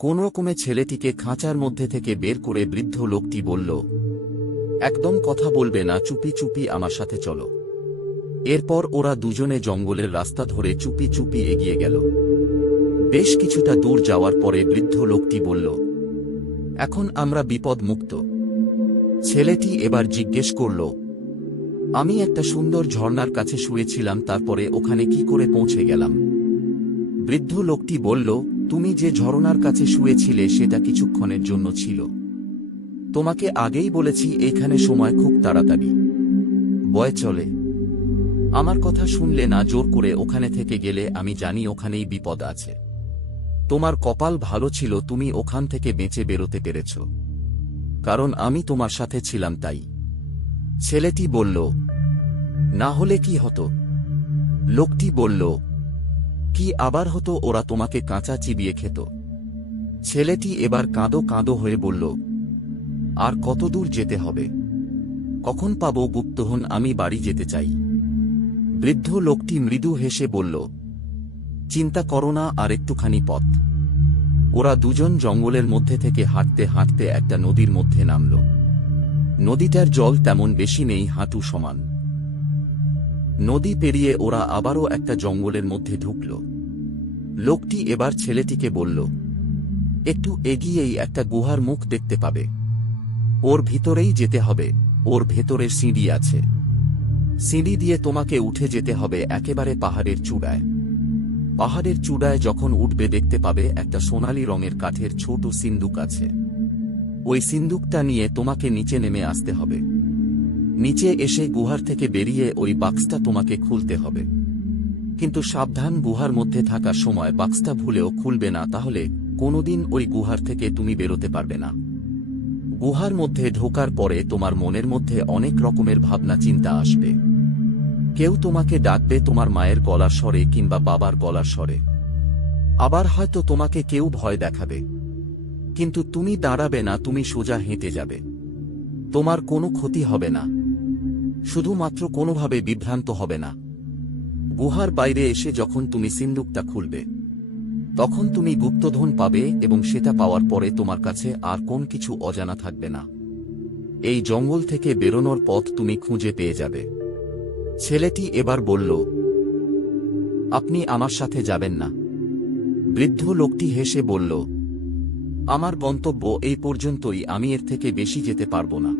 কোনরকমে ছেলেটিকে খাঁচার মধ্যে থেকে বের করে বৃদ্ধ লোকটি বলল, একদম কথা বলবে না, চুপি চুপি আমার সাথে চলো। এরপর ওরা দুজনে জঙ্গলের রাস্তা ধরে চুপি চুপি এগিয়ে গেল। বেশ কিছুটা দূর যাওয়ার পরে বৃদ্ধ লোকটি বলল, এখন আমরা বিপদ মুক্ত। ছেলেটি এবার জিজ্ঞেস করল, আমি একটা সুন্দর ঝর্ণার কাছে শুয়েছিলাম, তারপরে ওখানে কি করে পৌঁছে গেলাম? বৃদ্ধ লোকটি বলল, তুমি যে ঝর্ণার কাছে শুয়েছিলে সেটা কিছুক্ষণের জন্য ছিল। তোমাকে আগেই বলেছি এইখানে সময় খুব তাড়াতাড়ি বয়ে চলে। আমার কথা শুনলে না, জোর করে ওখানে থেকে গেলে আমি জানি ওখানেই বিপদ আছে। তোমার কপাল ভালো ছিল তুমি ওখান থেকে বেঁচে বেরোতে পেরেছ, কারণ আমি তোমার সাথে ছিলাম তাই। ছেলেটি বলল, না হলে কি হতো? লোকটি বলল, কি আবার হতো? ওরা তোমাকে কাঁচা চিবিয়ে খেত। ছেলেটি এবার কাঁদো কাঁদো হয়ে বলল, আর কত দূর যেতে হবে? কখন পাবো গুপ্তধন? আমি বাড়ি যেতে চাই। বৃদ্ধ লোকটি মৃদু হেসে বলল, চিন্তা করো না, আর একটুখানি পথ। ওরা দুজন জঙ্গলের মধ্যে থেকে হাঁটতে হাঁটতে একটা নদীর মধ্যে নামল। নদীটার জল তেমন বেশি নেই, হাঁটু সমান। নদী পেরিয়ে ওরা আবারও একটা জঙ্গলের মধ্যে ঢুকল। লোকটি এবার ছেলেটিকে বলল, একটু এগিয়েই একটা গুহার মুখ দেখতে পাবে, ওর ভিতরেই যেতে হবে। ওর ভেতরে সিঁড়ি আছে, সিঁড়ি দিয়ে তোমাকে উঠে যেতে হবে একেবারে পাহাড়ের চূড়ায়। পাহাড়ের চূড়ায় যখন উঠবে দেখতে পাবে একটা সোনালী রঙের কাঠের ছোট সিন্দুক আছে। ওই সিন্দুকটা নিয়ে তোমাকে নিচে নেমে আসতে হবে। নিচে এসে গুহার থেকে বেরিয়ে ওই বাক্সটা তোমাকে খুলতে হবে। কিন্তু সাবধান, গুহার মধ্যে থাকার সময় বাক্সটা ভুলেও খুলবে না, তাহলে কোনোদিন ওই গুহার থেকে তুমি বেরোতে পারবে না। গুহার মধ্যে ঢোকার পরে তোমার মনের মধ্যে অনেক রকমের ভাবনা চিন্তা আসবে। কেউ তোমাকে ডাকবে তোমার মায়ের গলার স্বরে কিংবা বাবার গলার স্বরে। আবার হয়তো তোমাকে কেউ ভয় দেখাবে, কিন্তু তুমি দাঁড়াবে না, তুমি সোজা হেঁটে যাবে। তোমার কোনো ক্ষতি হবে না, শুধুমাত্র কোনোভাবে বিভ্রান্ত হবে না। গুহার বাইরে এসে যখন তুমি সিন্দুকটা খুলবে, তখন তুমি গুপ্তধন পাবে, এবং সেটা পাওয়ার পরে তোমার কাছে আর কোন কিছু অজানা থাকবে না। এই জঙ্গল থেকে বেরোনোর পথ তুমি খুঁজে পেয়ে যাবে। ছেলেটি এবার বলল, আপনি আমার সাথে যাবেন না? বৃদ্ধ লোকটি হেসে বলল, আমার গন্তব্য এই পর্যন্তই, আমি এর থেকে বেশি যেতে পারবো না।